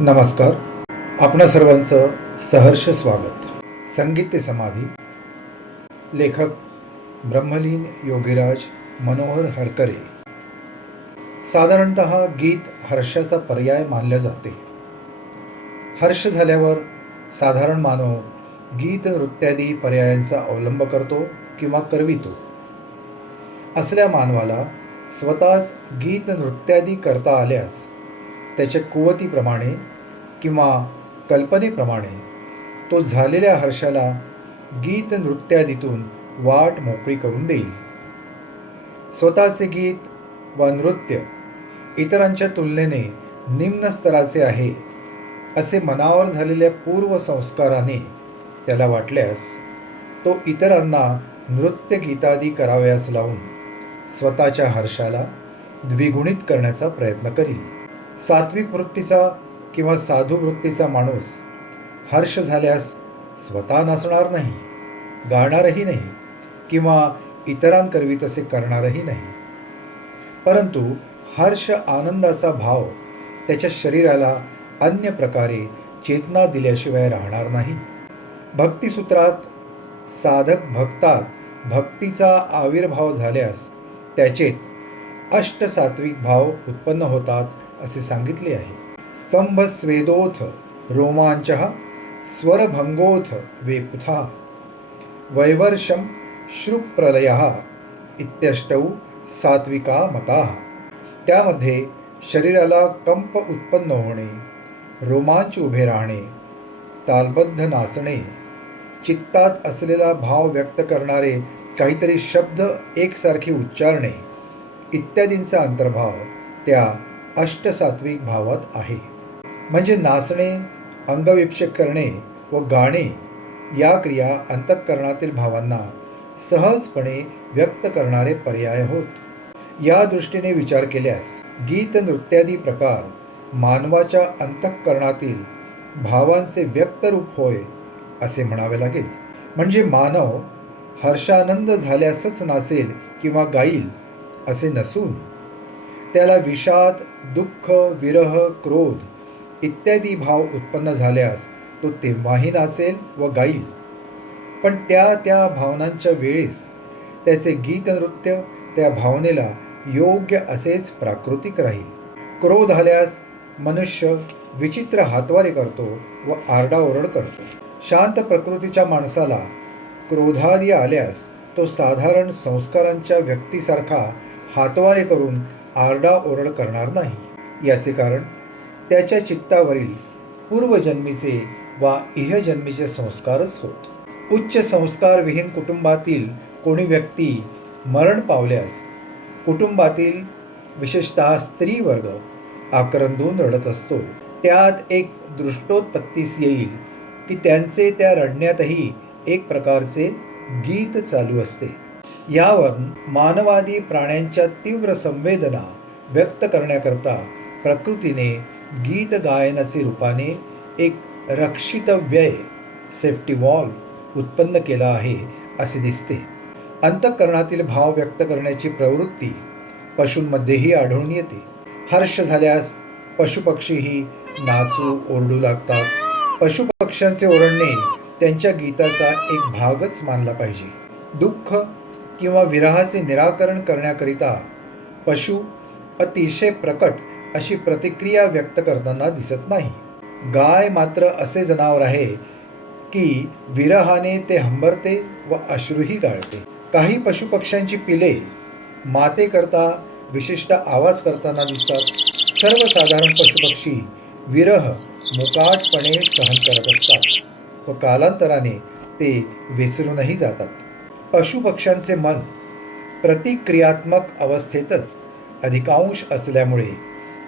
नमस्कार. आपणा सर्वांचं सहर्ष स्वागत. संगीत ते समाधी. लेखक ब्रह्मलीन योगीराज मनोहर हरकरे. साधारणतः गीत हर्षाचा पर्याय मानले जाते. हर्ष झाल्यावर साधारण मानव गीत नृत्यादी पर्यायांचा अवलंब करतो किंवा करवितो. असल्या मानवाला स्वतःच गीत नृत्यादी करता आल्यास त्याच्या कुवतीप्रमाणे किंवा कल्पनेप्रमाणे तो झालेल्या हर्षाला गीत नृत्यादीतून वाट मोकळी करून देईल. स्वतःचे गीत व नृत्य इतरांच्या तुलनेने निम्न स्तराचे आहे असे मनावर झालेल्या पूर्वसंस्काराने त्याला वाटल्यास तो इतरांना नृत्य गीतादी करावयास लावून स्वतःच्या हर्षाला द्विगुणित करण्याचा प्रयत्न करील. सात्विक वृत्तीचा किंवा साधू वृत्तीचा माणूस हर्ष झाल्यास स्वतः नाचणार नाही, गाणारही नाही किंवा इतरांकरवी तसे करणारही नाही. परंतु हर्ष आनंदाचा भाव त्याच्या शरीराला अन्य प्रकारे चेतना दिल्याशिवाय राहणार नाही. भक्तिसूत्रात साधक भक्तात भक्तीचा आविर्भाव झाल्यास त्याचेत अष्टसात्विक भाव उत्पन्न होतात असे सांगितले आहे. स्तंभ स्वेदोथ रोमांचः स्वरभंगोथ वेपुथा वैवर्षम श्रुप्रलयः इत्यष्टौ सात्विका मताः. त्यामध्ये शरीराला कंप उत्पन्न होणे, रोमांच उभे राहणे, तालबद्ध नाचणे, चित्तात असलेला भाव व्यक्त करणारे काहीतरी शब्द एकसारखे उच्चारणे इत्यादींचा अंतर्भाव त्या अष्टसात्विक भावात आहे. म्हणजे नाचणे, अंगविक्षेप करणे व गाणे या क्रिया अंतःकरणातील भावांना सहजपणे व्यक्त करणारे पर्याय होत. या दृष्टीने विचार केल्यास गीत नृत्यादी प्रकार मानवाच्या अंतःकरणातील भावांचे व्यक्तरूप होय असे म्हणावे लागेल. म्हणजे मानव हर्षानंद झाल्यासच नाचेल किंवा गाईल असे नसून त्याला विषाद, दुःख, विरह, क्रोध इत्यादी भाव उत्पन्न झाल्यास तो तेव्हाही नाचेल व गाईल. पण त्या त्या भावनांच्या वेळेस त्याचे गीत नृत्य त्या भावनेला योग्य असेच प्राकृतिक राहील. क्रोध आल्यास मनुष्य विचित्र हातवारे करतो व आरडाओरड करतो. शांत प्रकृतीच्या माणसाला क्रोधादी आल्यास तो साधारण संस्कारांच्या व्यक्तीसारखा हातवारे करून आरडाओरड करणार नाही. याचे कारण त्याच्या चित्तावरील पूर्वजन्मीचे वा इहजन्मीचे संस्कारच होत. उच्च संस्कारविहीन कुटुंबातील कोणी व्यक्ती मरण पावल्यास कुटुंबातील विशेषतः स्त्री वर्ग आक्रंदून रडत असतो. त्यात एक दृष्टोत्पत्तीस येईल की त्यांचे त्या रडण्यातही एक प्रकारचे गीत चालू असते. यावर मानवादी प्राण्यांच्या तीव्र संवेदना व्यक्त करण्याकरता प्रकृतीने गीत गायनाचे रूपाने एक रक्षित व्यय सेफ्टी वॉल उत्पन्न केला आहे असे दिसते. अंतःकरणातील भाव व्यक्त करण्याची प्रवृत्ती पशूंमध्येही आढळून येते. हर्ष झाल्यास पशुपक्षीही नाचू ओरडू लागतात. पशुपक्ष्यांचे ओरडणे त्यांच्या गीताचा एक भागच मानला पाहिजे. दुःख किंवा विरहाचे निराकरण करण्याकरिता पशु अतिशय प्रकट अशी प्रतिक्रिया व्यक्त करताना दिसत नाही. गाय मात्र असे जनावर आहे की विरहाने ते हंबरते व अश्रूही गाळते. काही पशुपक्ष्यांची पिले मातेकरता विशिष्ट आवाज करताना दिसतात. सर्वसाधारण पशुपक्षी विरह मुकाटपणे सहन करत असतात व कालांतराने ते विसरूनही जातात. पशुपक्ष्यांचे मन प्रतिक्रियात्मक अवस्थेतच अधिकांश असल्यामुळे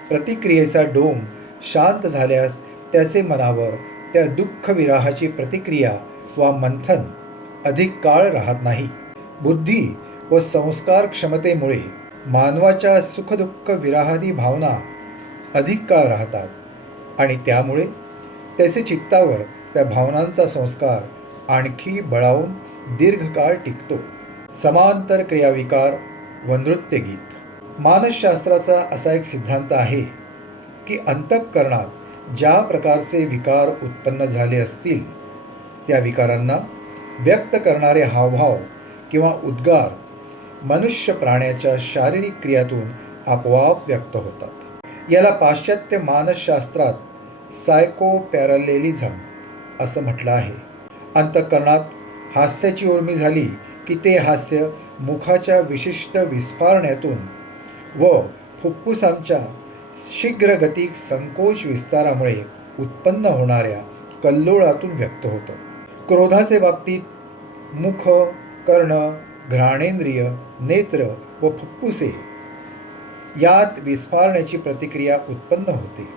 प्रतिक्रियेचा डोम शांत झाल्यास त्याचे मनावर त्या दुःख विराहाची प्रतिक्रिया वा मंथन अधिक काळ राहत नाही. बुद्धी व संस्कार क्षमतेमुळे मानवाच्या सुखदुःख विराहादी भावना अधिक काळ राहतात आणि त्यामुळे त्याचे चित्तावर त्या भावनांचा संस्कार आणखी बळावून दीर्घकाळ टिकतो. समांतर क्रियाविकार व नृत्यगीत. मानसशास्त्राचा असा एक सिद्धांत आहे की अंतःकरणात ज्या प्रकारचे विकार उत्पन्न झाले असतील त्या विकारांना व्यक्त करणारे हावभाव किंवा उद्गार मनुष्य प्राण्याच्या शारीरिक क्रियातून आपोआप व्यक्त होतात. याला पाश्चात्य मानसशास्त्रात सायकोपॅरालेलिझम असं म्हटलं आहे. अंतःकरणात हास्याची उर्मी झाली की ते हास्य मुखाच्या विशिष्ट विस्फारण्यातून व फुफ्फुसांच्या शीघ्रगतिक संकोच विस्तारामुळे उत्पन्न होणाऱ्या कल्लोळातून व्यक्त होतं. क्रोधाचे बाबतीत मुख, कर्ण, घ्राणेंद्रिय, नेत्र व फुफ्फुसे यात विस्फारण्याची प्रतिक्रिया उत्पन्न होते.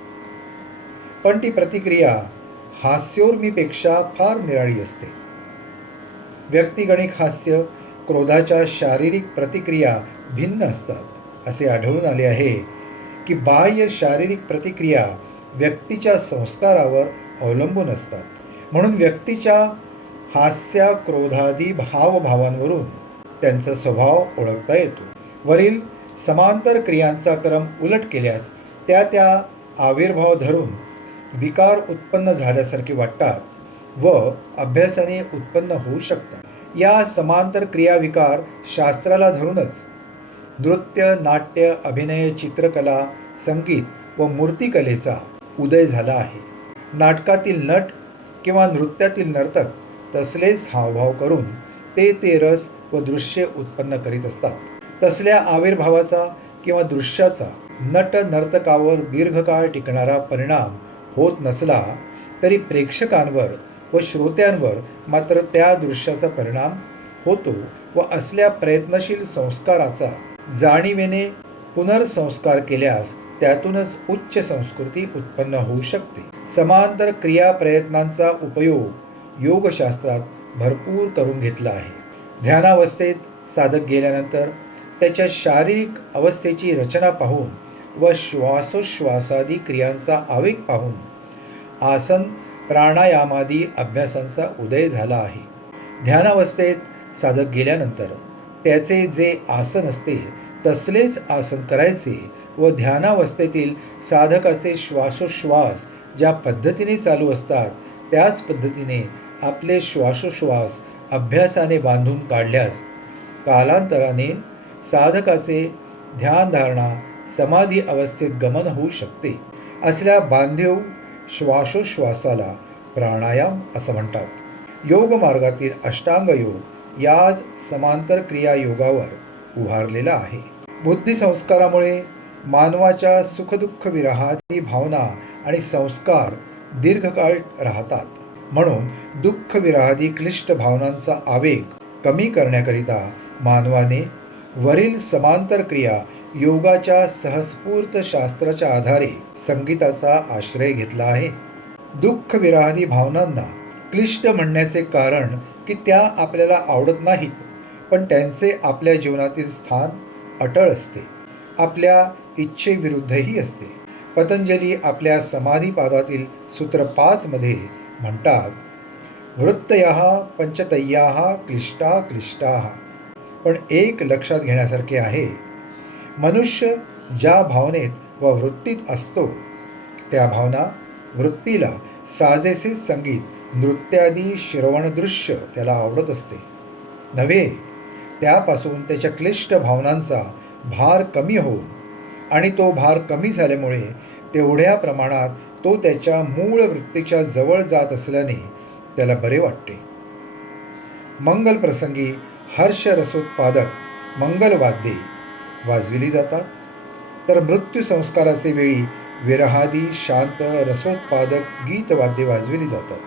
पण ती प्रतिक्रिया हास्योर्मीपेक्षा फार निराळी असते. व्यक्तिगणिक हास्य क्रोधाच्या शारीरिक प्रतिक्रिया भिन्न असतात. असे आढळून आले आहे की बाह्य शारीरिक प्रतिक्रिया व्यक्तीच्या संस्कारावर अवलंबून असतात. म्हणून व्यक्तीच्या हास्य क्रोधादी हावभावांवरून त्यांचा स्वभाव ओळखता येतो. वरील समांतर क्रियांचा क्रम उलट केल्यास त्या आविर्भाव धरून विकार उत्पन्न झाल्यासारखे वाटतात व अभ्यासाने उत्पन्न होऊ शकतात. या समांतर क्रियाविकार शास्त्राला धरूनच नृत्य, नाट्य, अभिनय, चित्रकला, संगीत व मूर्तिकलेचा उदय झाला आहे. नाटकातील नट किंवा नृत्यातील नर्तक तसलेच हावभाव करून ते रस व दृश्य उत्पन्न करीत असतात. तसल्या आविर्भावाचा किंवा दृश्याचा नट नर्तकावर दीर्घकाळ टिकणारा परिणाम होत नसला तरी प्रेक्षकांवर व श्रोत्यांवर मात्र त्या दृश्याचा परिणाम होतो व असल्या प्रयत्नशील संस्काराचा जाणीवेने पुनर्संस्कार केल्यास त्यातूनच उच्च संस्कृती उत्पन्न होऊ शकते. समांतर क्रिया प्रयत्नांचा उपयोग योगशास्त्रात भरपूर करून घेतला आहे. ध्यानावस्थेत साधक गेल्यानंतर त्याच्या शारीरिक अवस्थेची रचना पाहून व श्वासोश्वासादी क्रियांचा आवेग पाहून आसन प्राणायामादी अभ्यासांचा उदय झाला आहे. ध्यानावस्थेत साधक गेल्यानंतर त्याचे जे आसन असते तसलेच आसन करायचे व ध्यानावस्थेतील साधकाचे श्वासोश्वास ज्या पद्धतीने चालू असतात त्याच पद्धतीने आपले श्वासोश्वास अभ्यासाने बांधून काढल्यास कालांतराने साधकाचे ध्यानधारणा समाधी अवस्थेत गमन होऊ शकते. असल्या बांधीव श्वासोश्वासाला प्राणायाम असं म्हणतात. योग मार्गातील अष्टांग योग याच समांतर क्रिया योगावर उभारलेला आहे. बुद्धिसंस्कारामुळे मानवाच्या सुखदुःख विरहादी भावना आणि संस्कार दीर्घकाळ राहतात. म्हणून दुःख विरहादी क्लिष्ट भावनांचा आवेग कमी करण्याकरिता मानवाने वरील समांतर क्रिया योगाच्या सहस्फूर्त शास्त्राच्या आधारे संगीताचा आश्रय घेतला आहे. दुःख विरहादी भावनांना क्लिष्ट म्हणण्याचे कारण की त्या आपल्याला आवडत नाहीत, पण त्यांचे आपल्या जीवनातील स्थान अटळ असते, आपल्या इच्छेविरुद्धही असते. पतंजली आपल्या समाधीपादातील सूत्र 5 मध्ये म्हणतात, वृत्तयः पंचतय्याः क्लिष्टा क्लिष्टाः. पण एक लक्षात घेण्यासारखे आहे, मनुष्य ज्या भावनेत व वृत्तीत असतो त्या भावना वृत्तीला साजेसे संगीत, नृत्यादी श्रवणदृश्य त्याला आवडत असते नव्हे. त्यापासून त्याच्या क्लिष्ट भावनांचा भार कमी होऊन आणि तो भार कमी झाल्यामुळे तेवढ्या प्रमाणात तो त्याच्या मूळ वृत्तीच्या जवळ जात असल्याने त्याला बरे वाटते. मंगल प्रसंगी हर्षरसोत्पादक मंगलवाद्ये वाजविली जातात, तर मृत्यू संस्काराचे वेळी विरहादी शांत रसोत्पादक गीतवाद्ये वाजविली जातात.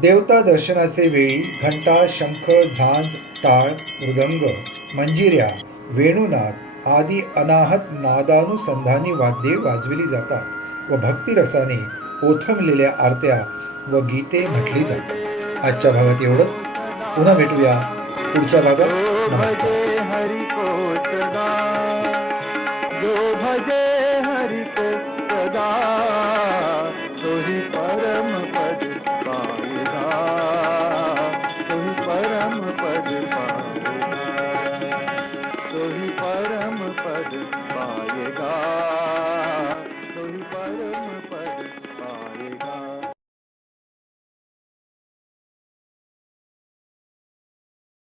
देवता दर्शनाचे वेळी घंटा, शंख, झांज, टाळ, मृदंग, मंजिऱ्या, वेणुनाद आदी अनाहत नादानुसंधानी वाद्ये वाजविली जातात व भक्तिरसाने ओथंबलेल्या आरत्या व गीते म्हटली जातात. आजच्या भागात एवढंच. पुन्हा भेटूया. पुढच्या भागात. जो नमस्कार. भजे हरि को सदा, जो भजे हरि को सदा, सोहि परम पद पाएगा, सोहि परम पद पाएगा, सोहि परम पद पाएगा, सोहि परम पद